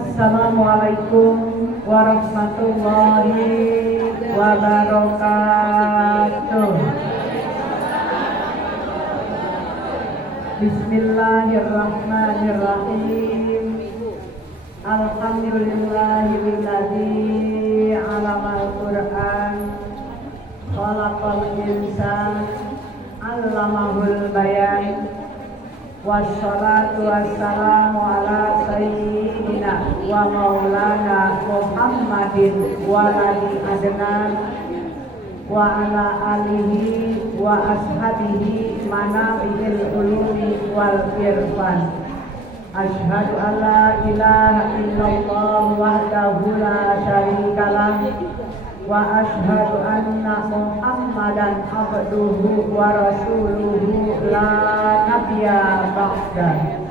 Assalamualaikum warahmatullahi wabarakatuh. Bismillahirrahmanirrahim. Alhamdulillahilladzi 'alamal Qur'an khalaqal insan 'allamahul bayan. Wassalatu wassalamu ala sayyidina wa maulana Muhammadin waladi adnan wa ala alihi wa ashabihi manabihil ulumi wal irfan. Asyhadu an la ilaha illallah wahdahu la syarikalah wa asyhadu anna Muhammadan abduhu wa rasuluhu la nabiyya ba'da.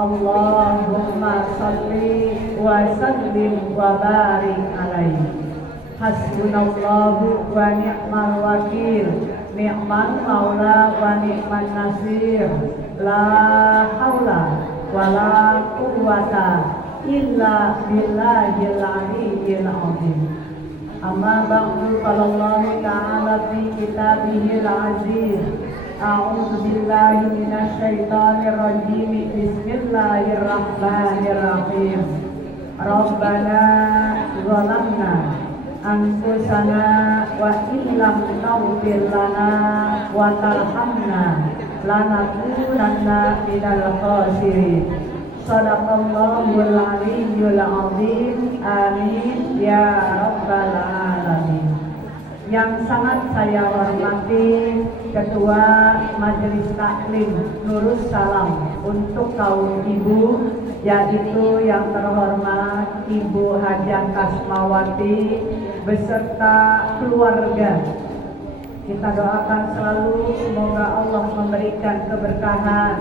Allahumma shalli wa sallim wa barik alaihi. Hasbunallahu wa ni'mal wakil, ni'mal maula wa ni'man nasir. La haula wa la quwwata illa billahil aliyyil azim. Amma ba'du, qala Allah ta'ala fi kitabihil aziz. A'udzu billahi minasy syaithanir rajim. Bismillahirrahmanirrahim. Rabbana zalamna anfusana wa illam taghfir lana wa tarhamna lanakunanna minal khasirin. Shadaqallahul aliyyul azim. Amin ya rabbal alamin. Yang sangat saya hormati Ketua Majelis Taklim Nurus Salam untuk kaum ibu, yaitu yang terhormat Ibu Hajah Kasmawati beserta keluarga. Kita doakan selalu semoga Allah memberikan keberkahan,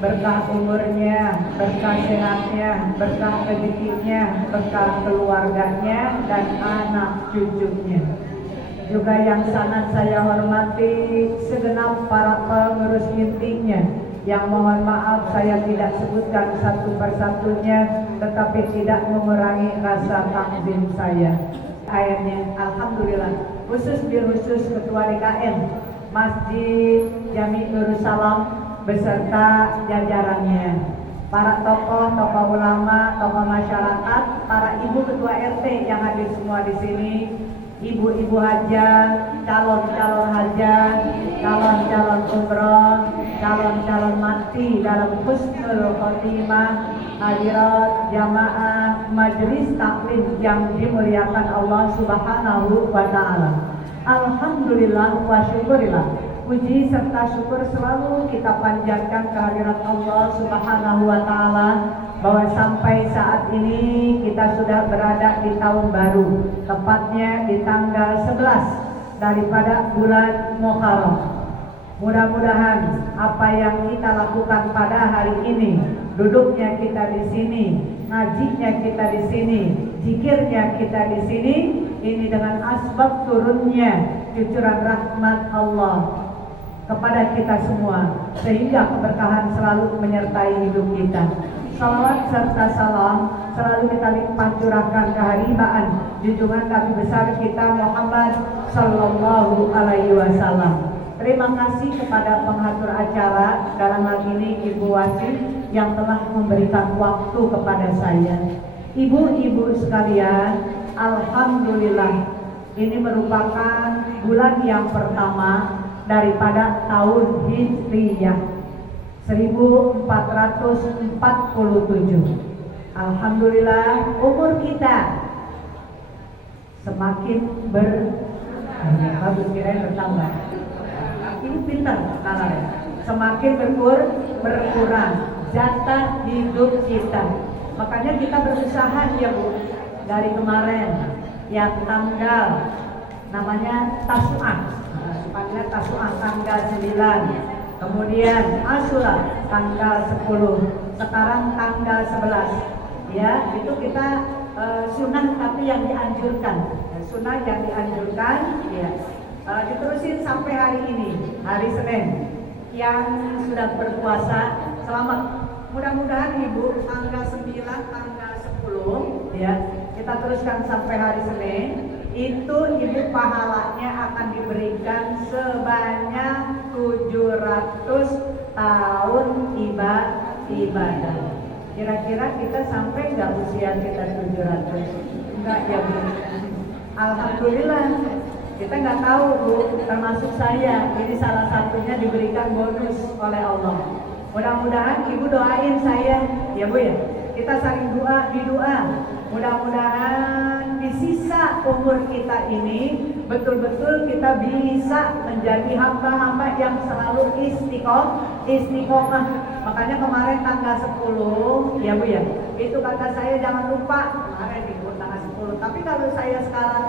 berkah umurnya, berkah sehatnya, berkah rezekinya, berkah keluarganya dan anak cucunya. Juga yang sangat saya hormati segenap para pengurus intinya, yang mohon maaf saya tidak sebutkan satu persatunya, tetapi tidak mengurangi rasa takzim saya. Ayatnya alhamdulillah, khusus Ketua DKM Masjid Jami Nurus Salam beserta jajarannya, para tokoh ulama, tokoh masyarakat, para ibu ketua RT yang hadir semua di sini, ibu-ibu hajah, calon-calon hajah, calon-calon umroh, calon-calon mati dalam husnul khotimah, hadirat jamaah majelis taklim yang dimuliakan Allah Subhanahu wa taala. Alhamdulillah wa syukurillah. Puji serta syukur selalu kita panjatkan kehadirat Allah Subhanahu wa taala bahwa sampai saat ini kita sudah berada di tahun baru, tepatnya di tanggal 11 daripada bulan Muharram. Mudah-mudahan apa yang kita lakukan pada hari ini, duduknya kita di sini, ngajinya kita di sini, zikirnya kita di sini, ini dengan asbab turunnya cucuran rahmat Allah kepada kita semua, sehingga keberkahan selalu menyertai hidup kita. Salawat serta salam selalu kita limpah curahkan keharibaan junjungan Nabi besar kita Muhammad sallallahu alaihi wasallam. Terima kasih kepada pengatur acara, dalam hal ini Ibu Wasit yang telah memberikan waktu kepada saya. Ibu-ibu sekalian, alhamdulillah ini merupakan bulan yang pertama daripada tahun Hijriyah 1447. Alhamdulillah umur kita semakin bertambah. Ini pintar kalah ya. Semakin berkurang jatah hidup kita. Makanya kita berusaha ya Bu, dari kemarin yang tanggal namanya Tasu'ah, panggilnya Tasu'ah tanggal 9, kemudian Asyura tanggal 10, sekarang tanggal 11. Ya, itu kita sunnah tapi yang dianjurkan. Sunnah yang dianjurkan ya. Diterusin sampai hari ini, hari Senin. Yang sudah berpuasa, selamat. Mudah-mudahan Ibu tanggal 9, tanggal 10 ya. Kita teruskan sampai hari Senin. Itu ibu pahalanya akan diberikan sebanyak 700 tahun ibadah. Kira-kira kita sampai nggak usia kita 700? Enggak ya Bu? Alhamdulillah. Kita nggak tahu Bu, termasuk saya. Ini salah satunya diberikan bonus oleh Allah. Mudah-mudahan Ibu doain saya, ya Bu ya. Kita saling doa. Mudah-mudahan di sisa umur kita ini betul-betul kita bisa menjadi hamba-hamba yang selalu istiqomah. Makanya kemarin tanggal 10, ya Bu ya. Itu kata saya jangan lupa kemarin di tanggal 10. Tapi kalau saya sekarang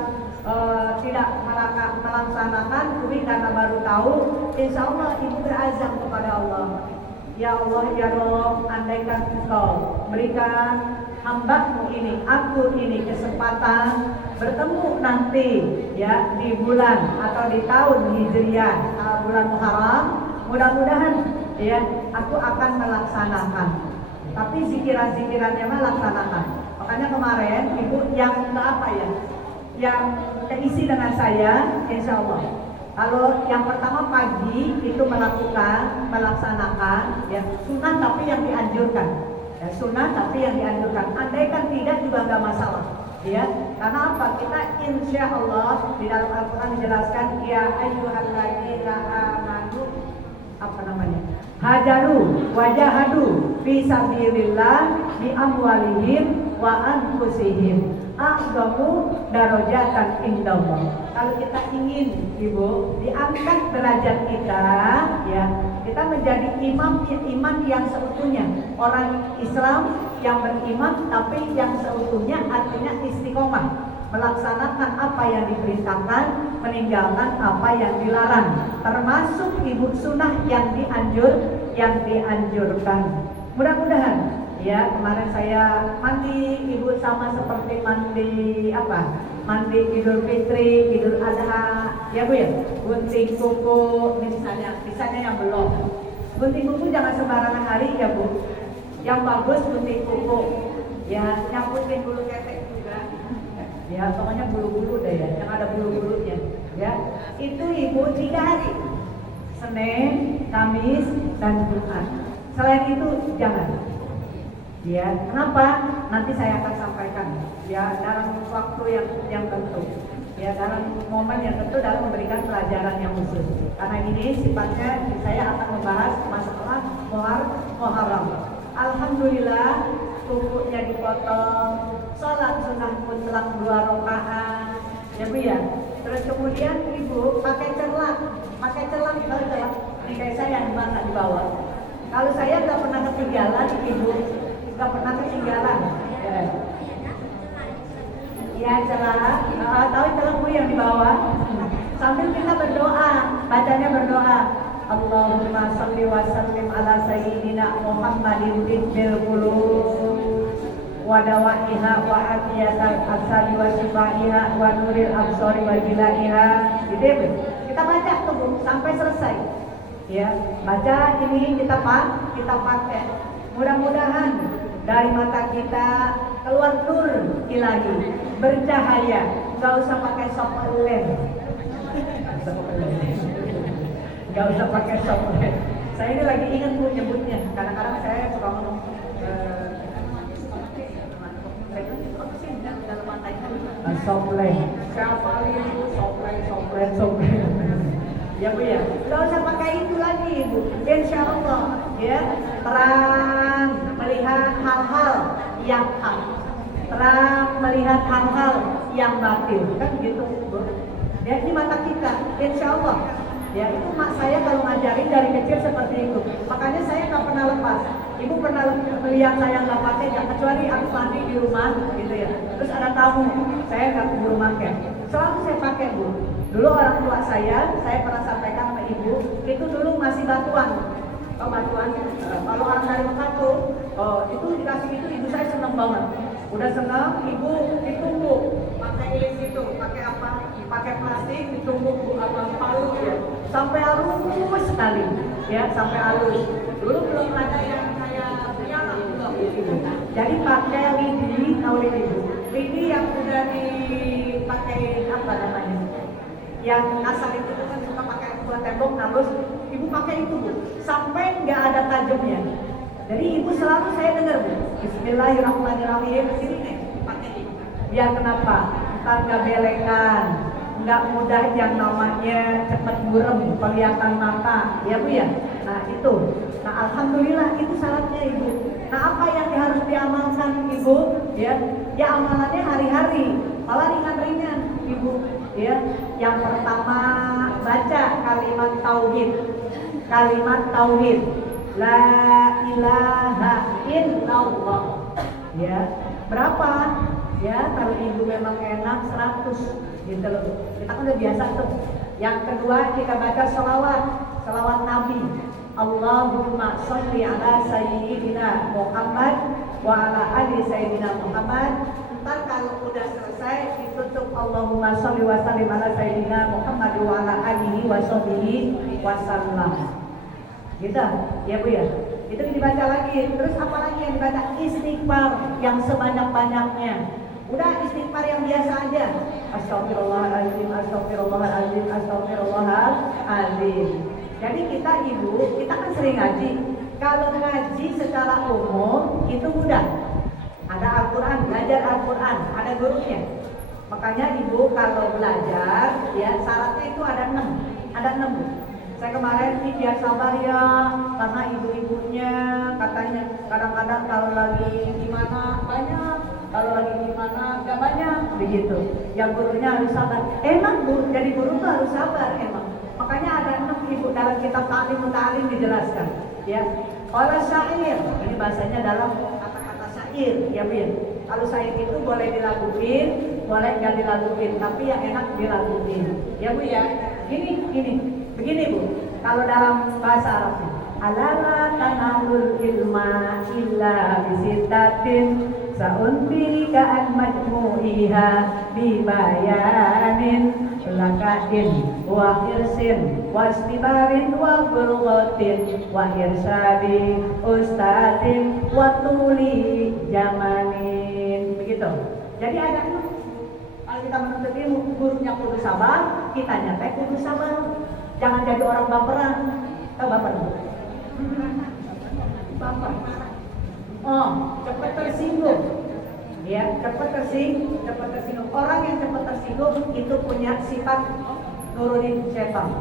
tidak melaksanakan, ini karena baru tahu, insya Allah Ibu berazam kepada Allah. Ya Allah, ya Rabb, andaikan Engkau berikan hamba-Mu ini, aku ini kesempatan bertemu nanti ya di bulan atau di tahun Hijriah, bulan Muharram, mudah-mudahan ya aku akan melaksanakan. Tapi zikiran-zikirannya mah laksanakan. Makanya kemarin Ibu yang apa ya? Yang keisi dengan saya, insya Allah. Kalau yang pertama pagi itu melaksanakan ya sunnah tapi yang dianjurkan. Ya, sunnah tapi yang dianjurkan. Andaikan tidak juga nggak masalah. Ya, karena apa? Kita insya Allah di dalam Al-Quran dijelaskan ya ayyuhalladzina amanu apa namanya? Hajaru wajahadu fi sabilillah bi amwalihim wa anfusihim a'zamu darajatan indallah. Kalau kita ingin Ibu diangkat derajat kita ya, kita menjadi iman yang seutuhnya, orang Islam yang beriman tapi yang seutuhnya artinya istiqomah, melaksanakan apa yang diperintahkan, meninggalkan apa yang dilarang, termasuk Ibu sunnah yang dianjurkan. Mudah-mudahan ya, kemarin saya mandi Ibu sama seperti mandi apa? Mandi Idul Fitri, Idul Adha, ya Bu ya. Gunting kuku, misalnya yang belum. Gunting kuku jangan sembarangan hari ya Bu. Yang bagus gunting kuku. Ya, yang gunting bulu ketek juga. Ya, pokoknya bulu-bulu deh ya, yang ada bulu-bulunya. Ya, itu Ibu 3 hari. Senin, Kamis, dan Jumat. Selain itu jangan. Ya, kenapa? Nanti saya akan sampaikan. Ya, dalam waktu yang tentu. Ya, dalam momen yang tentu dalam memberikan pelajaran yang khusus. Karena ini sifatnya saya akan membahas masalah Muharram. Alhamdulillah, kukunya dipotong, sholat sunnah mutlak 2 rakaat. Ya Bu ya. Terus kemudian Ibu pakai celak kalau celak. Ini kayak saya di mana di bawah. Kalau saya nggak pernah ketinggalan Ibu. Gak pernah ketinggalan. Ya celah, tahu celah Bu yang di bawah. Sambil kita berdoa, bacanya berdoa. Allahumma sholli wa sallim ala sayyidina Muhammadin tibbil qulub wa dawaiha wa afiyatal asali wa shifaiha wa nuril absari wa jilaiha. Gitu ya Bu. Kita baca tuh Bu sampai selesai. Ya, baca ini kita pakai. Mudah-mudahan dari mata kita keluar nur ilahi, bercahaya, gak usah pakai soplen. Gak usah pakai soplen. Saya ini lagi ingat Bu nyebutnya. Kadang-kadang saya suka ngomong soplen. Siapa itu soplen. Ya Bu ya, gak usah pakai itu lagi Ibu. Insya Allah ya, terang melihat hal-hal yang hak, terang melihat hal-hal yang batil, kan gitu Bu. Ya ini mata kita, insya Allah. Ya itu mak saya kalau ngajarin dari kecil seperti itu. Makanya saya nggak pernah lepas. Ibu pernah melihat saya nggak pakai, ya, kecuali aku mandi di rumah gitu ya. Terus ada tamu, saya nggak keburu pakai. Selalu saya pakai Bu. Dulu orang tua saya pernah sampaikan sama Ibu, itu dulu masih batuan. Oh batuan, kalau orang dari Mekah tuh, itu dikasih ibu saya seneng banget. Udah seneng, Ibu ditumbuk, pakai itu, pakai apa? Pakai plastik, ditumbuk Bu, apa palu ya, sampai halus sekali, ya sampai halus. Dulu belum ada yang kayak piala belum, Jadi pakai lidi, tahu lidi bu? Lidi yang udah dipakai apa namanya? Yang asal itu kan suka pakai buat tembok, terus ibu pakai itu bu, sampai nggak ada tajamnya. Jadi ibu selalu saya dengar bu, Bismillahirrahmanirrahim, sini nih pakai ini. Biar kenapa? Ntar nggak belekan, nggak mudah yang namanya cepat burem, kelihatan mata, ya bu ya. Nah itu, nah alhamdulillah itu syaratnya ibu. Nah apa yang harus diamalkan ibu? Ya amalannya hari-hari, malah ringan-ringan ibu. Ya, yang pertama baca kalimat tauhid, la ilaha illallah. Ya, berapa? Ya, kalau ibu memang enak 100 gitu loh. Kita kan udah biasa tuh. Yang kedua kita baca salawat Nabi. Allahumma sholli ala sayyidina Muhammad wa ala ali sayyidina Muhammad. Ntar kalau udah selesai ditutup Allahumma sholli wa sallim ala sayyidina Muhammad wa ala alihi wa sahbihi wasallam. Gitu ya bu ya. Itu dibaca lagi. Terus apa lagi yang dibaca? Istighfar yang sebanyak-banyaknya. Udah istighfar yang biasa aja. Astagfirullahaladzim, astagfirullahaladzim, astagfirullahaladzim. Jadi kita ibu, kita kan sering ngaji. Kalau ngaji secara umum itu mudah. Ada Al-Quran, belajar Al-Quran, ada gurunya. Makanya ibu kalau belajar, ya syaratnya itu ada 6. Saya kemarin ini biar sabar ya, karena ibu-ibunya katanya kadang-kadang kalau lagi gimana banyak, kalau lagi gimana gak banyak, begitu. Yang gurunya harus sabar. Emang bu, jadi guru tuh harus sabar emang. Makanya ada 6 ibu dalam kitab Ta'lim dijelaskan. Ya, orang syair, ini bahasanya dalam kata-kata syair, ya bu. Kalau syair itu boleh dilaguin, boleh nggak dilaguin, tapi yang enak dilaguin, ya bu ya. Begini bu, kalau dalam bahasa Arabnya, alala tanahul ilma illa bisitatin sa'untirika an majmu'iha bibayanin lakain wa irsin wa istibarin wa bulghatin wa irsadi ustadin wa tuli jamanin. Begitu. Jadi ada kalau kita menuntut ilmu, gurunya kudu sabar, kitanya teh kudu sabar. Jangan jadi orang baperan. Tahu baper? Baper. Oh, cepat tersinggung. Ya, cepat tersinggung. Orang yang cepat tersinggung itu punya sifat nurunin setan.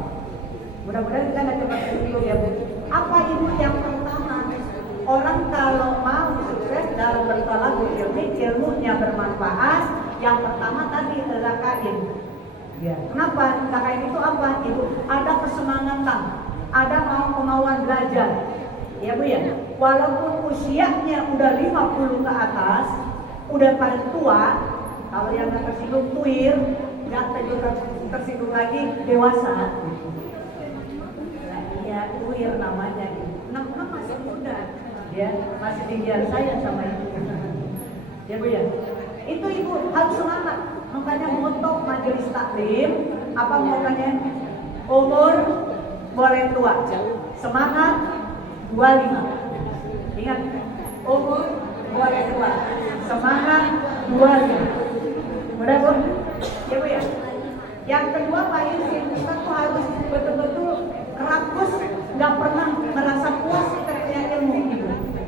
Mudah-mudahan kita nggak cepat tersinggung ya bu. Apa itu yang pertama? Orang kalau mau sukses dalam bertolak ilmunya bermanfaat, yang pertama tadi lakain. Ya. Kenapa? Lakain itu apa? Ibu ada kesemangatan, ada kemauan belajar. Ya bu ya. Walaupun usianya udah 50 ke atas, udah pada tua, kalau yang nggak tersinggung tuir, nggak tersinggung lagi dewasa. Nah, iya tuir namanya. Nah, masih muda, ya masih tinggian saya sama ibu. Ya bu ya. Itu ibu harus semangat. Makanya moto majelis taklim apa motanya? Umur boleh tua, semangat 25. Ingat, umur boleh tua, semangat 25. Mudah bu? Ya bu ya. Yang kedua Pak Yusuf, kita tuh harus betul-betul rakus, nggak pernah merasa puas kita punya ilmu ibu.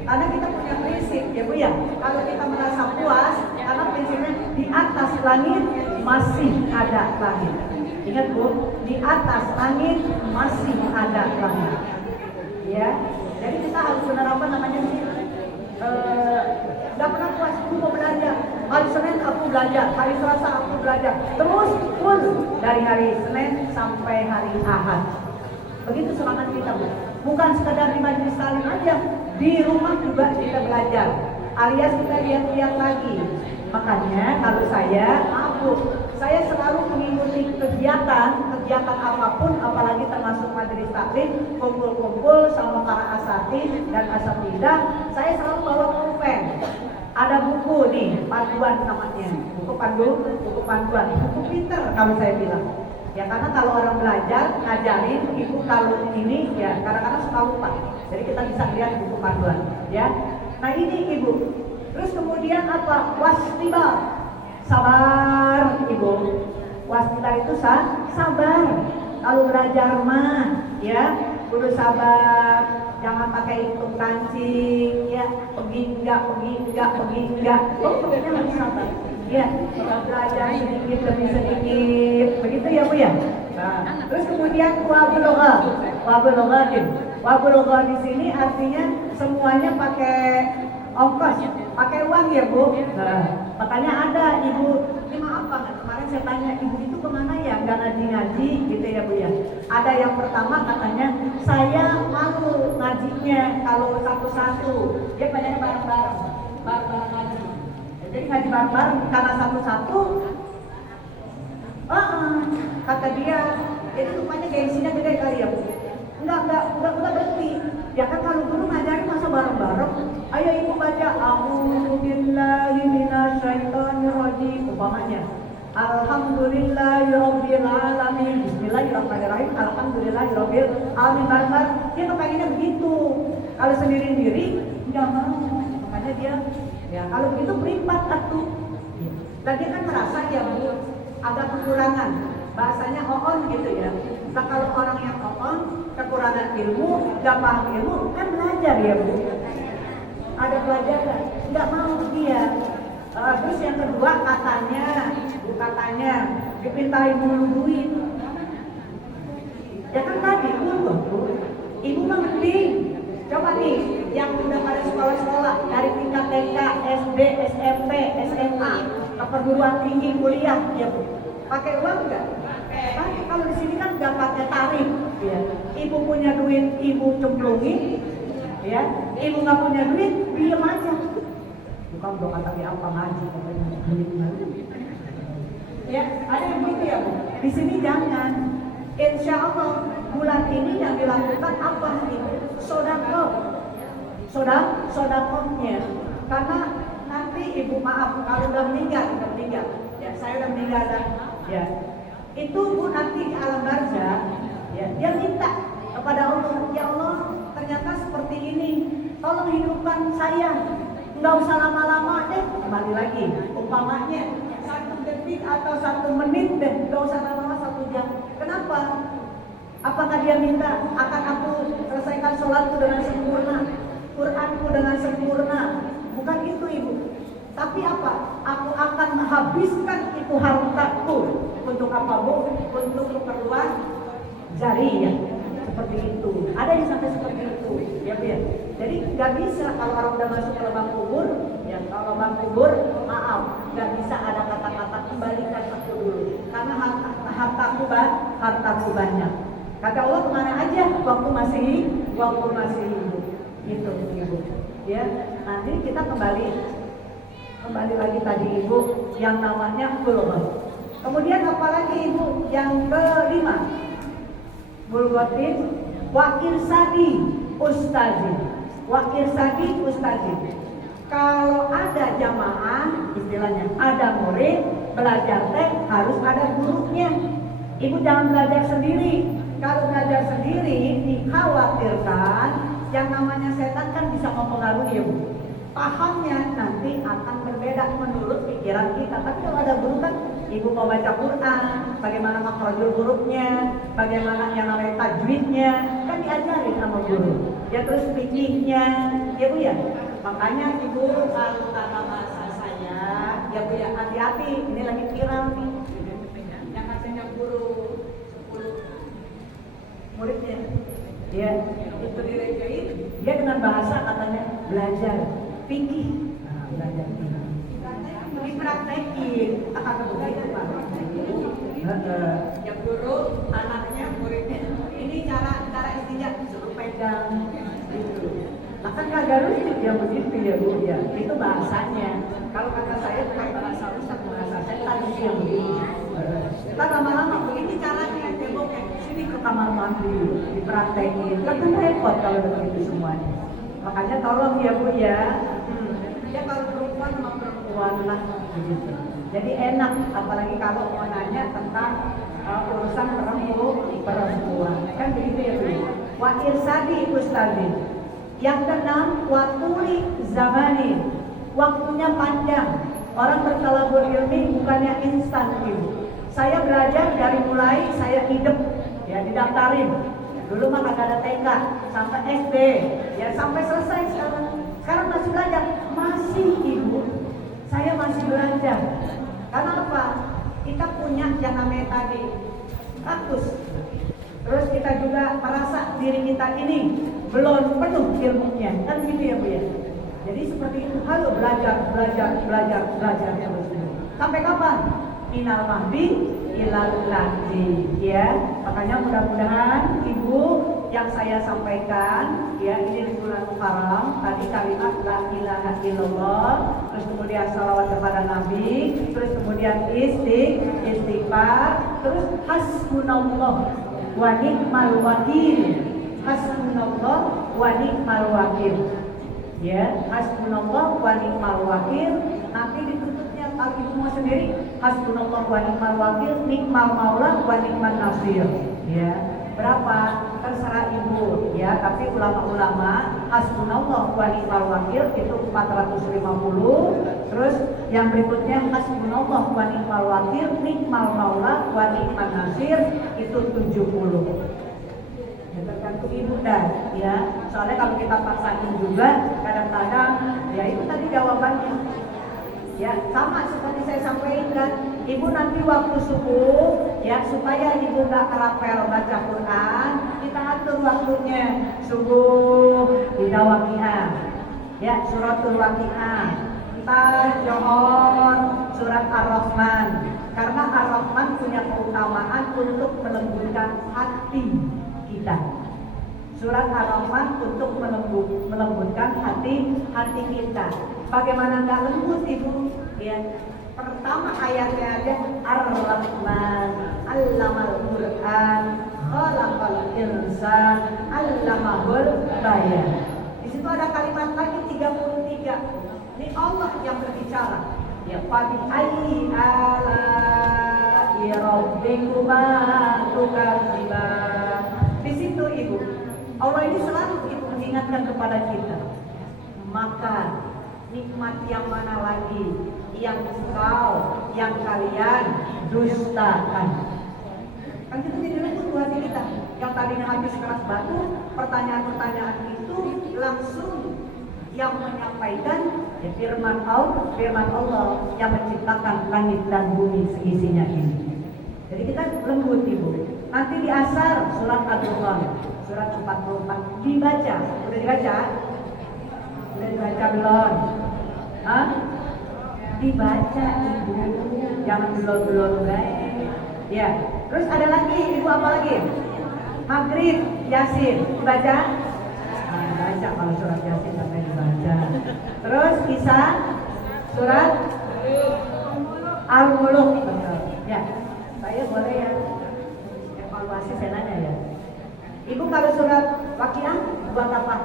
Karena kita punya prinsip ya bu ya. Kalau kita merasa puas, karena prinsipnya di atas langit masih ada langit. Ingat bu, di atas langit masih ada langit. Ya, jadi kita harus menerapkan namanya sih. Gak pernah puas, aku mau belajar. Hari Senin aku belajar, hari Selasa aku belajar. Terus full dari hari Senin sampai hari Ahad. Begitu semangat kita bu. Bukan sekadar di majelis taklim aja, di rumah juga kita belajar. Alias kita lihat-lihat lagi. Makanya kalau saya selalu mengikuti kegiatan apapun, apalagi termasuk majelis taklim, kumpul-kumpul sama para asatidz dan asatidzah, saya selalu bawa pulpen. Ada buku nih, panduan namanya, buku panduan, buku pinter kalau saya bilang. Ya karena kalau orang belajar, ngajarin, ibu kalau ini ya kadang-kadang suka lupa. Jadi kita bisa lihat buku panduan, ya. Nah ini ibu. Terus kemudian apa? Wastibar, sabar ibu. Wastibar itu sabar. Kalau belajar mah ya kudu sabar, jangan pakai hitung kancing ya, pergi enggak, pokoknya harus sabar ya, belajar sedikit demi sedikit, begitu ya Bu ya. Nah, terus kemudian wabulogha di sini artinya semuanya pakai ongkos, pakai uang ya Bu. Nah, makanya ada ibu, ini maaf banget, kemarin saya tanya ibu itu kemana ya, nggak ngaji gitu ya Bu ya. Ada yang pertama katanya, saya malu ngajinya kalau satu-satu, dia banyaknya bareng-bareng ngaji. Jadi ngaji bareng-bareng karena satu-satu, kata dia, itu rupanya gengsinya gede kali ya Bu. Enggak berhenti. Ya kan kalau guru ngajarin masa bareng-bareng. Ayo ibu baca a'udzu billahi minasyaitonir rajim umpamanya. Alhamdulillahirabbil alamin. Bismillahirrahmanirrahim. Alhamdulillahirabbil alamin bareng-bareng. Dia kepengennya begitu. Kalau sendiri-sendiri enggak mau. Makanya dia ya kalau begitu berlipat atuh. Dan dia kan merasa ya Bu agak kekurangan. Bahasanya oon gitu ya. Nah kalau orang yang oon kekurangan ilmu, gak paham ilmu, kan belajar ya Bu. Ada pelajaran, nggak mau dia. Terus yang kedua katanya dipintai mulu duit. Ya kan tadi ibu mah mending. Coba nih, yang udah pada sekolah-sekolah dari tingkat TK, SD, SMP, SMA, ke perguruan tinggi, kuliah, ya Bu. Pakai uang nggak? Pakai. Kalau di sini kan nggak pakai tarif. Ya. Ibu punya duit, ibu cemplungin, ya. Ibu nggak punya duit, diem aja. Bukan doa tapi apa ngaji, ya. Ada yang begitu ya Bu. Di sini jangan. Insya Allah bulan ini yang dilakukan apa ibu? Sodakohnya. Karena nanti ibu maaf kalau udah meninggal, ya saya udah meninggal dan ya. Itu Bu nanti di alam barzah ya, dia minta kepada Allah, ya Allah ternyata seperti ini, tolong hidupkan saya, nggak usah lama-lama deh, kembali lagi umpamanya 1 detik atau 1 menit deh, nggak usah lama-lama 1 jam. Kenapa? Apakah dia minta akan aku selesaikan sholatku dengan sempurna, Quranku dengan sempurna? Bukan itu ibu. Tapi apa? Aku akan menghabiskan itu hartaku untuk apa Bu? Untuk keperluan jariyah. Seperti itu. Ada yang sampai seperti itu, ya Bu ya. Jadi nggak bisa kalau orang udah masuk ke lubang kubur, ya kalau lubang kubur, maaf, nggak bisa ada kata-kata kembalikan aku dulu. Karena hartaku banyak. Kata Allah kemana aja? Waktu masih hidup. Itu Ibu. Ya, nanti kita kembali lagi tadi Ibu yang namanya bulghah. Kemudian apalagi Ibu yang kelima, bulghatin wa irsadi ustazin. Kalau ada jamaah, istilahnya ada murid belajar teh harus ada gurunya. Ibu jangan belajar sendiri. Kalau belajar sendiri dikhawatirkan yang namanya setan kan bisa mempengaruhi ya Bu. Pahamnya nanti akan berbeda menurut pikiran kita. Tapi kalau ada guru kan, ibu mau baca Quran, bagaimana makhrajul hurufnya, bagaimana yang namanya tajwidnya, kan diajarin sama guru. Ya terus fikihnya, ya Bu ya. Makanya ibu kalau kata bahasa saya, ya Bu ya hati-hati, ini lagi viral nih. Yang katanya guru 10 muridnya, ya itu direjain, dia dengan bahasa katanya belajar fikih, belajar fikih, dipraktekin akan begitu Pak. Ya guru anaknya muridnya, ini cara istilahnya suruh pegang gitu. Nah kan kagak lucu ya begitu ya Bu ya, itu bahasanya. Kalau kata saya bukan bahasa rusak, bahasa setan itu yang begini. Kita lama-lama begini caranya cebok sini ke kamar mandi dipraktekin, kan repot kalau begitu semuanya. Makanya tolong ya Bu ya. Ya kalau perempuan sama perempuan lah begitu. Jadi enak, apalagi kalau mau nanya tentang urusan perempuan. Kan begitu ya Bu. Wa irsadi ustazin. Yang keenam, wa tuli zamani. waktunya panjang. Orang bertalabul ilmi bukannya instan Ibu. Saya belajar dari mulai saya hidup, ya didaftarin. Dulu mah kagak ada TK, sampai SD, ya sampai selesai sekarang. Sekarang masih belajar, masih Ibu. Saya masih belajar. Karena apa? Kita punya yang namanya tadi ratus. Terus kita juga merasa diri kita ini belum penuh ilmunya, kan gitu ya Bu ya. Jadi seperti itu, halo belajar terus. Sampai kapan? Minal mahdi ilal lahdi, ya. Makanya mudah-mudahan Ibu yang saya sampaikan, ya ini di bulan Muharram, tadi kalimat la ilaha illallah, terus kemudian salawat kepada Nabi, terus kemudian istighfar, terus hasbunallah wa ni'mal wakil, hasbunallah wa ni'mal wakil, ya hasbunallah wa ni'mal wakil. Nanti ditutupnya kalau Ibu mau sendiri, hasbunallah wa ni'mal wakil, ni'mal maula wa ni'man nasir, ya. Berapa? Terserah Ibu, ya. Tapi ulama-ulama hasbunallah wa ni'mal wakil itu 450. Terus yang berikutnya hasbunallah wa ni'mal wakil, ni'mal maula wa ni'man nasir itu 70. Ya, tergantung Ibu dah, ya. Soalnya kalau kita paksain juga kadang-kadang ya itu tadi jawabannya. Ya, sama seperti saya sampaikan, Ibu nanti waktu subuh, ya supaya Ibu nggak kerapel baca Quran, kita atur waktunya subuh tidak waqiah, ya suratul waqiah, entar johor surat Ar-Rahman, karena Ar-Rahman punya keutamaan untuk melembutkan hati kita. Surat Ar-Rahman untuk melembutkan hati kita. Bagaimana nggak lembut Ibu? Ya, pertama ayatnya aja Ar-Rahman, Allamal Quran, Khalaqal Insan, Allamahul Bayan. Di situ ada kalimat lagi 33. Ini Allah yang berbicara. Ya, Fabi ayyi ala'i rabbikuma tukadziban. Di situ Ibu, Allah ini selalu mengingatkan kepada kita. Maka nikmat yang mana lagi yang kalian dustakan? Kan itu jadi itu hati kita. Yang tadinya habis keras batu, pertanyaan-pertanyaan itu langsung yang menyampaikan ya firman Allah yang menciptakan langit dan bumi seisinya ini. Jadi kita lembut Ibu. Nanti di asar surat Ad-Dukhan, surat 44 dibaca. Udah dibaca? Udah dibaca belum? Hah? Dibaca Ibu, jangan belum guys. Ya, terus ada lagi Ibu apa lagi? Maghrib, Yasin, dibaca? Nah, baca kalau surat Yasin sampai dibaca. Terus Isya, surat Al-Muluk, betul. Ya, saya boleh ya evaluasi saya nanya ya. Ibu kalau surat Waqiah buat apa?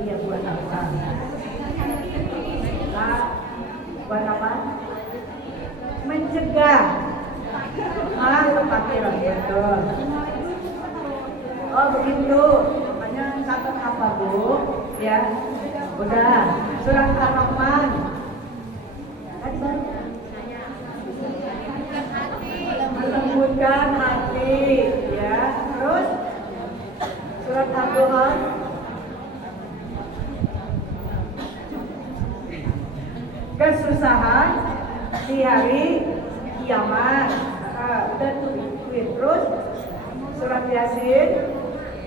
Iya buat apa? Nah, buat apa? Mencegah. Kepakiran betul. Oh begitu. Makanya catat apa Bu? Ya. Udah. Surat Ar-Rahman. Tadi baru. Melembutkan hati, ya. Terus surat Al-Dukhan. Kesusahan di hari kiamat. Udah tuh. Terus surat Yasin,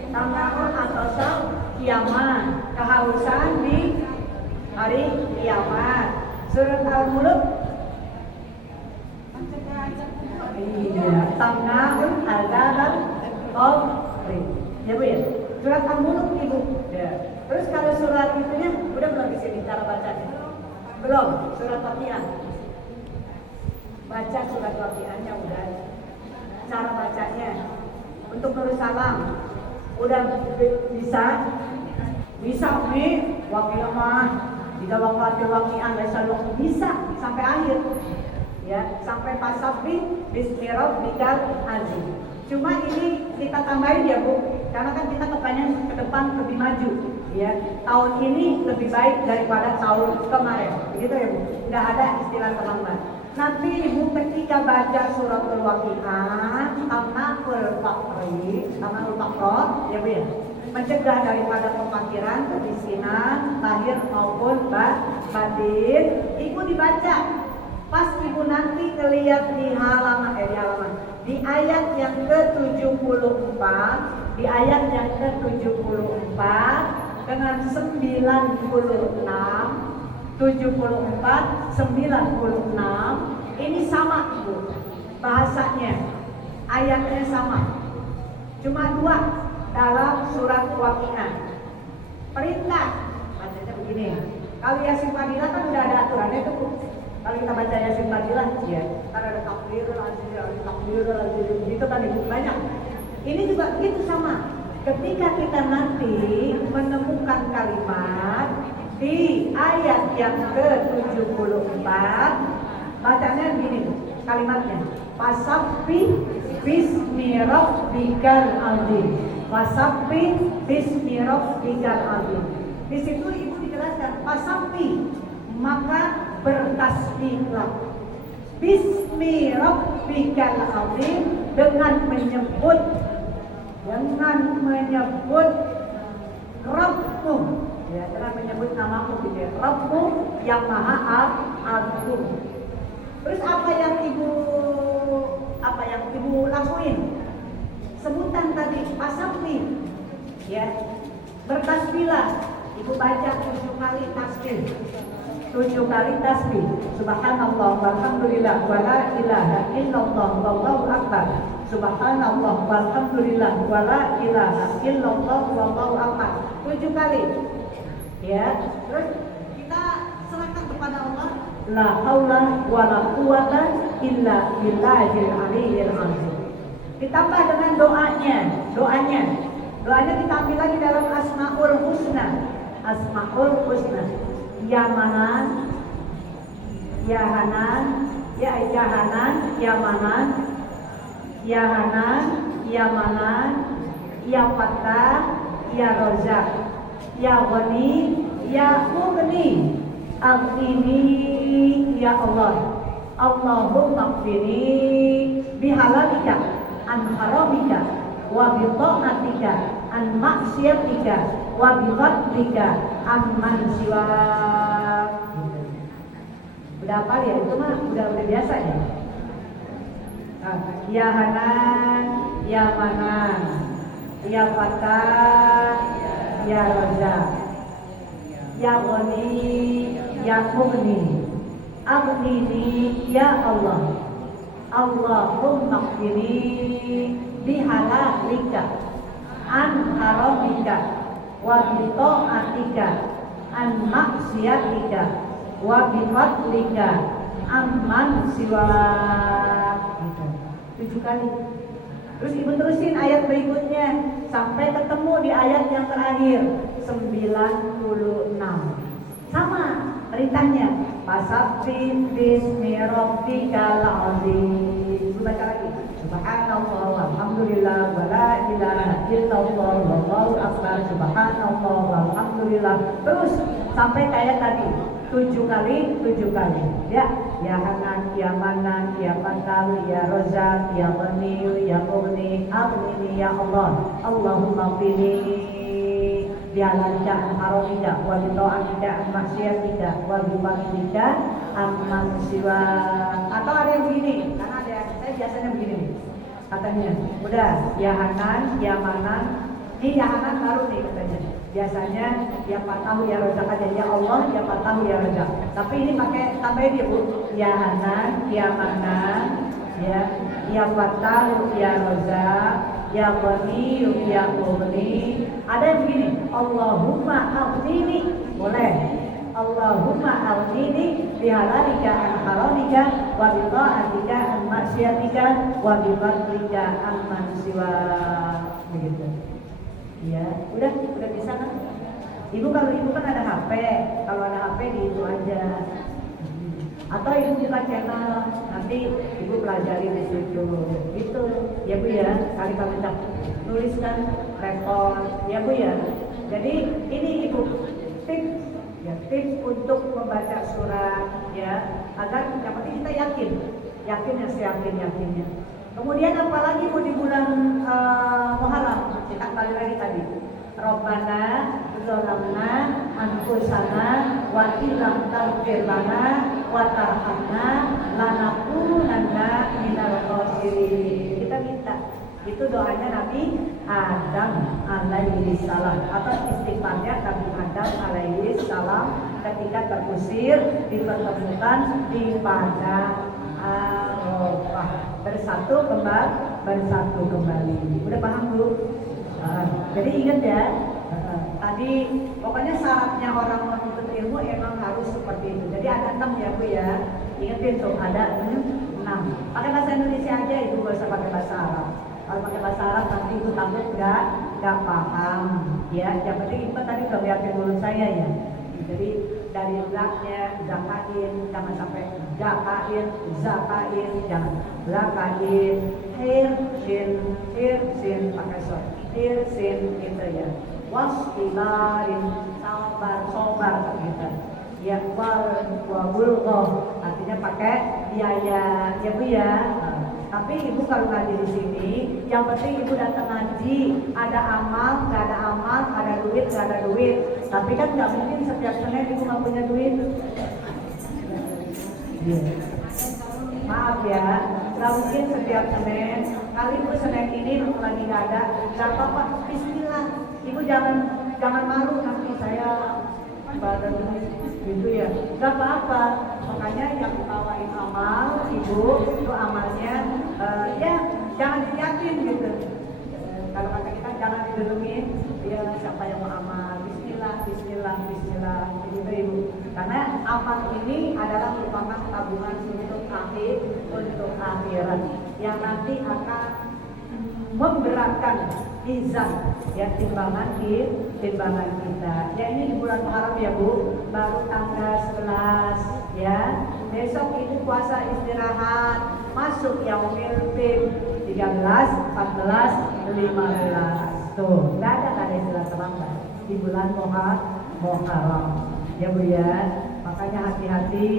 tantangan atau kiamat, kehausan di hari kiamat. Surat Al-Muluk, iya, tantangan adalah konkret. Ya Bu ya. Surat Al-Muluk Ibu. Ya. Terus kalau surat itunya udah belum di sini cara bacanya? Belum, surat Waqiah. Baca surat Waqiahnya udah. Cara bacanya untuk nulis salam udah bisa nih Waqiah mah tidak Waqiah bisa sampai akhir. Ya, sampai pasabbi bismi rabbikal azim. Cuma ini kita tambahin ya Bu, karena kan kita kepengen ke depan lebih maju. Ya, tahun ini lebih baik daripada tahun kemarin. Begitu ya Bu? Nggak ada istilah terlambat. Nanti Ibu ketika baca suratul Waqiah, Tamakul Fakroh, ya Bu ya, mencegah daripada pemikiran, kemiskinan, lahir maupun batin. Ibu dibaca. Pas Ibu nanti ngelihat di halaman, di ayat yang ke-74, di ayat yang ke-74 dengan 96, 74, 96, ini sama Bu, bahasanya, ayatnya sama, cuma dua dalam surat Waqiah. Perintah, bacanya begini. Kalau Yasin Fadilah kan udah ada aturannya itu Bu. Kalau kita baca Yasin Fadilah, ya, kan ada takbir, gitu kan Ibu, banyak. Ini juga itu sama. Ketika kita nanti menemukan kalimat di ayat yang ke-74, bacanya begini kalimatnya. Fasabbih bismi rabbikal azim. Fasabbih bismi rabbikal azim. Di situ Ibu dijelaskan fasabbih, maka bertasbihlah. Bismi rabbikal azim, dengan menyebut Rabbu, ya, dengan menyebut namamu gitu ya. Rabbu yang maha agung. Terus apa yang ibu lakuin? Sebutan tadi fasabbih, ya, bertasbihlah. Ibu baca 7 kali tasbih. 7 kali tasbih. Subhanallah walhamdulillah wala ilaha illallah wallahu akbar. Subhanallah walhamdulillah wala ilaha illallah wallahu akbar. 7 kali. Ya, terus kita serahkan kepada Allah. La haula wala quwata illa billahil aliyyil azim. Ditambah dengan doanya. Doanya kita ambil lagi dalam Asmaul Husna. Asmaul Husna. Ya Manan, Ya Hanan, Ya Hanan, Ya Manan, Ya Hanan, Ya Manan, Ya Fattah, Ya Razak, Ya Ghani, Ya Mughni, Aghnini, Ya Allah. Allahumma qfini bihalalika an haramika wa bi ta'atika an maksiatika wa bi fadlika amman siwak. Udah apa ya? Itu mah udah biasa ya. Ya Hanan, Ya Manan, Ya Fattah, Ya Razak, Ya Ghani, Ya Mughni, Aghnini, Ya Allah. Allahumma qfini bihalalika an haramika wa bi ta'atika an maksiatika wa bi fadlika amman siwak. 7 kali. Terus Ibu terusin ayat berikutnya sampai ketemu di ayat yang terakhir 96. Sama perintahnya. Fasabbih bismi rabbikal azim. Baca lagi. Subhanallah walhamdulillah wala ilaha illallah wallahu akbar. Subhanallah walhamdulillah. Terus sampai kayak tadi 7 kali. Ya, Ya Hanan, Ya Manan, Ya Fattah, Ya Razak, Ya Ghani, Ya Mughni, Aghnini, Ya Allah. Allahumma qfini bihalalika an haramika wa bi ta'atika an maksiatika wa bi fadlika amman siwa. Atau ada yang begini, karena ada saya biasanya begini katanya. Udah, Ya Hanan, Ya Manan. Ini Ya Hanan baru nih katanya. Biasanya Ya Fattah, Ya Razak aja. Ya Allah, Ya Fattah, Ya Razak. Tapi ini pakai tambahin ya Bu. Ya Hanan, Ya Manan, Ya Fattah, Ya Razak, Ya Ghani, Ya Mughni. Ada yang begini, Allahumma aghnini, boleh. Allahumma aghnini bihalalika an haramika wa bi ta'atika an maksiatika wa bi fadlika amman siwa. Begitu. Ya, udah bisa kan? Ibu kan ada HP, kalau ada HP di itu aja. Atau Ibu buka channel, nanti Ibu pelajari di situ. Gitu, ya Bu ya. Kali kamu tuliskan repot, ya Bu ya. Jadi ini ibu tips ya, tips untuk membaca surat ya, agar yang penting kita yakin ya, seyakin-yakinnya. Kemudian apalagi mau di bulan Muharram, kita kembali lagi tadi. Rabbana dzolamna anfusana wa illam taghfir lana wa tarhamna lanakunanna minal khasirin. Kita minta. Itu doanya Nabi Adam alaihi salam atau istighfarnya Nabi Adam alaihi salam ketika terusir dipertemukan di padang Arafah, bersatu kembali. Udah paham Bu? Jadi ingat ya, tadi pokoknya syaratnya orang menuntut ilmu emang harus seperti itu. Jadi ada 6 ya Bu ya. Ingetin tuh ada 6. Pakai bahasa Indonesia aja, Ibu gak usah pakai bahasa Arab. Kalau pakai bahasa Arab nanti Ibu takut gak paham ya. Yang penting Ibu tadi udah liatin mulut saya ya. Jadi dari zaknya, zakain, jangan sampai zakain, jangan zakain, hirsin pakai sor, hirsin gitu ya. Wasbilarin, sabar gitu. Ya wabulgoh, artinya pakai biaya ya Bu ya. Tapi Ibu kalau ngaji di sini, yang penting Ibu datang ngaji, ada amal, nggak ada amal, ada duit, nggak ada duit. Tapi kan nggak mungkin setiap Senin Ibu nggak punya duit. Maaf ya, nggak mungkin setiap Senin. Kali Ibu Senin ini lagi nggak ada, nggak apa-apa. Bismillah, Ibu jangan malu nanti saya badan gitu ya, nggak apa-apa. Makanya yang bawain amal Ibu itu amalnya ya jangan disiapin gitu. Kalau kata kita jangan didelungin, ya siapa yang mau amal, Bismillah gitu Ibu. Karena amal ini adalah merupakan tabungan untuk akhirat yang nanti akan memberatkan mizan ya, timbangan kita. Ya ini di bulan Muharram ya Bu, baru tanggal 11 ya. Besok itu puasa istirahat, masuk yaumil bid 13, 14, 15. Tuh, enggak ada istilah terlambat di bulan Muharram. Ya Bu ya. Makanya hati-hati,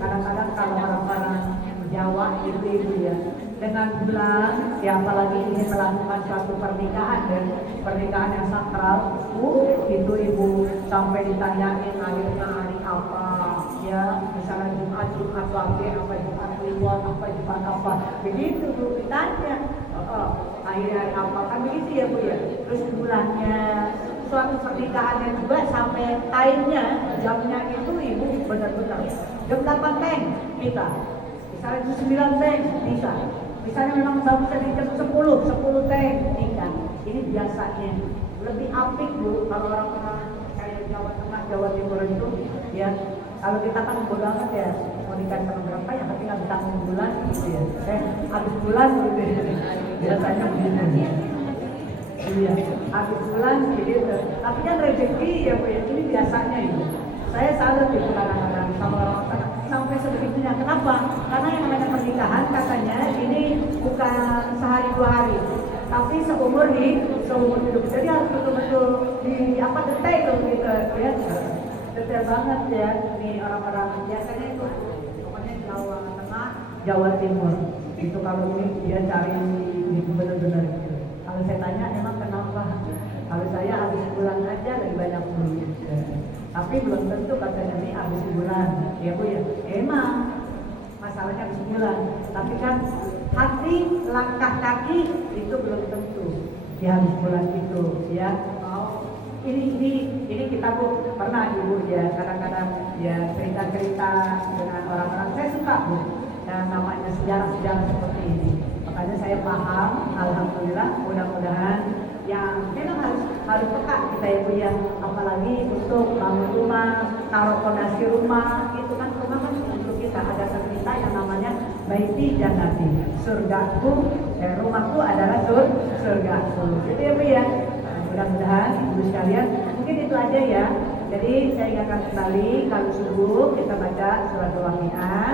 kadang-kadang kalau orang-orang Jawa itu Ibu ya, dengan bulan, ya apalagi ingin melakukan suatu pernikahan dan pernikahan yang sakral, itu Ibu sampai ditanyain lahirnya hari apa, ya misalnya Jumat Wage, apa Jumat Kliwon, apa Jumat apa, begitu Bu ditanya, akhirnya hari apa, kan begitu ya Bu ya. Terus bulannya, suatu pernikahannya juga sampai timenya, jamnya itu Ibu benar-benar jam 8 teng kita. Misalnya jam 9 teng bisa. Misalnya memang bisa di jam 10 teng nikah. Ini biasanya lebih apik Bu kalau orang-orang kayak Jawa Tengah, Jawa Timur itu ya. Kalau kita kan bodoh banget ya, mau nikah sama berapa ya, tapi nggak bisa bulan gitu ya. Habis bulan gitu ya. Biasanya begitu. Iya, habis bulan gitu. Tapi kan rezeki ya Bu ya, ini biasanya itu. Saya salut itu kadang-kadang sama orang-orang sampai sebegitunya. Kenapa? Karena yang namanya pernikahan katanya ini bukan sehari 2 hari, tapi seumur hidup. Jadi harus betul-betul detail gitu ya. Detail banget ya. Nih orang-orang biasanya itu pokoknya Jawa Tengah, Jawa Timur. Itu kalau ini dia cari gitu benar-benar gitu. Kalau saya tanya emang kenapa? Kalau saya habis bulan aja lebih banyak duit. Tapi belum tentu katanya nih habis bulan, ya Bu ya. Emang masalahnya habis bulan, tapi kan hati, langkah kaki itu belum tentu di habis bulan itu, ya. Ini kita Bu pernah Ibu ya, kadang-kadang ya cerita-cerita dengan orang-orang. Saya suka Bu, dan namanya sejarah-sejarah seperti ini. Makanya saya paham, alhamdulillah, mudah-mudahan yang memang harus peka kita ya Bu ya, apalagi untuk bangun rumah, taruh fondasi rumah, itu kan rumah kan untuk kita ada cerita yang namanya baiti jannati, surgaku, rumahku adalah surgaku, gitu ya Bu ya. Mudah-mudahan Ibu sekalian, mungkin itu aja ya. Jadi saya ingatkan kembali, kalau subuh kita baca surat Al-Waqiah,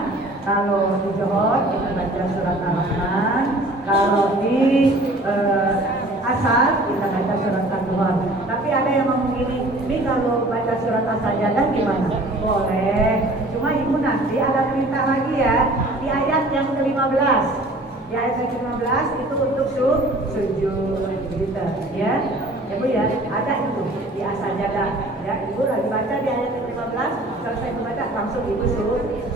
kalau di Johor kita baca surat Ar-Rahman, kalau di asar kita baca surat duha. Tapi ada yang ngomong gini, ini kalau baca surat As-Sajdah gimana? Boleh. Cuma ibu nanti ada perintah lagi ya di ayat yang ke-15. Di ayat yang ke-15 itu untuk sujud gitu ya. Ya Bu ya, ada itu di As-Sajdah. Ya, Ibu lagi baca di ayat yang ke-15, selesai membaca langsung Ibu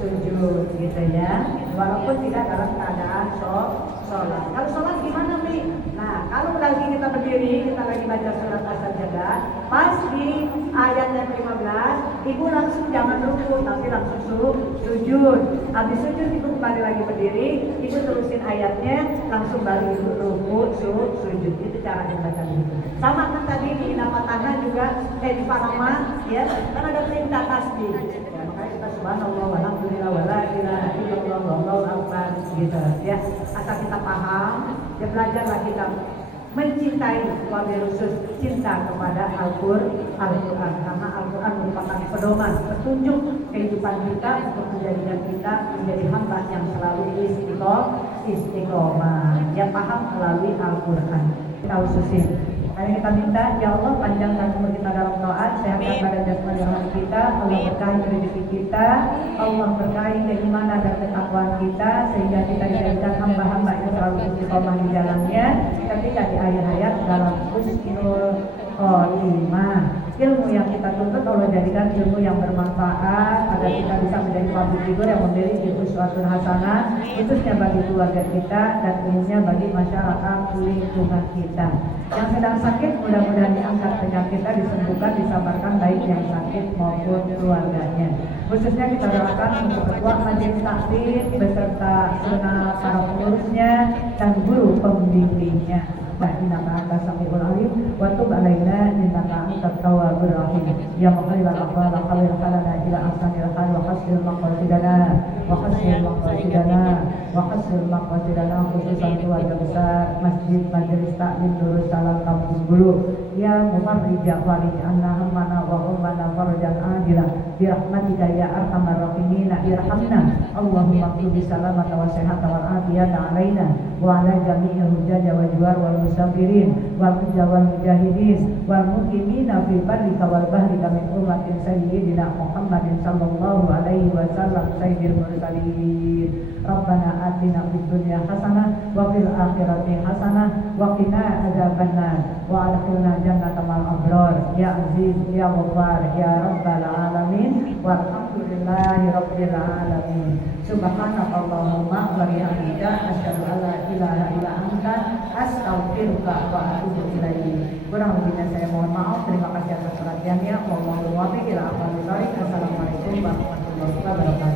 sujud gitu ya. Walaupun tidak dalam keadaan sholat. Kalau sholat gimana Mi? Nah, kalau lagi kita berdiri, kita lagi baca surat As-Sajdah, pas di ayat yang ke-15, Ibu langsung jangan ruku, tapi langsung sujud. Habis sujud Ibu kembali lagi berdiri, Ibu terusin ayatnya, langsung baru Ibu ruku, sujud. Itu cara membaca itu. Sama kan tadi di Nafatana juga, di Parama, ya, kan ada perintah tasbih. Ya, makanya kita subhanallah, walhamdulillah, wala ilaha illallah, wallahu akbar, gitu. Ya, asal kita paham, ya belajarlah kita mencintai wabil khusus cinta kepada Al-Quran, karena Al-Quran merupakan pedoman, petunjuk kehidupan kita untuk menjadikan kita menjadi hamba yang selalu istiqomah, yang paham melalui Al-Quran. Kita khususin. Mari kita minta, ya Allah panjangkan umur kita dalam taat, sehatkan badan jasmani rohani kita, Allah berkahi rezeki kita, Allah berkahi keimanan dan ketakwaan kita, sehingga kita dijadikan hamba-hamba yang selalu istiqomah di jalannya. Ketika di akhir hayat dalam husnul khotimah, ilmu yang kita tuntut Allah jadikan ilmu yang bermanfaat agar kita bisa menjadi public figure yang memiliki uswatun hasanah, khususnya bagi keluarga kita dan umumnya bagi masyarakat lingkungan kita. Yang sedang sakit mudah-mudahan diangkat penyakitnya, disembuhkan, disabarkan baik yang sakit maupun keluarganya. Khususnya kita doakan untuk ketua majelis taklim beserta segenap para pengurusnya dan guru pembimbingnya. Innaka antas samiul alim wa tub alaina innaka antat tawwabur rahim. Ya muqallibal aqwal qawil halana ila ahsanil hal wa hasil maqasidana khususan keluarga besar Masjid Majelis Taklim Nurul Salam Kampung Bulu. Ya mufarrijah walid anna hammana wa ummana farjan adilah birahmatika ya arhamar rahimin irhamna Allahumma qul salamata wa sihhata wal afiyata alaina wa ala jami'il hujjaj wa juwar wal musafirin wal mujahidin wal muqimina fi barrika wal bahrika min ummatin sayyidina Muhammadin sallallahu alaihi wasallam sayyidil mursalin. Rabbana atina fid dunya hasanah wa fil akhirati hasanah wa qina adzabannar wa adkhilna jannatal abrar ya aziz ya ghaffar ya rabbal alamin walhamdulillahi rabbil alamin. Subhanakallahumma wa bihamdika asyhadu an la ilaha illa anta astaghfiruka wa atubu ilaik. Kurang lebihnya saya mohon maaf. Terima kasih atas perhatiannya. Wallahu muwaffiq ila aqwamit thoriq. Assalamualaikum warahmatullahi wabarakatuh.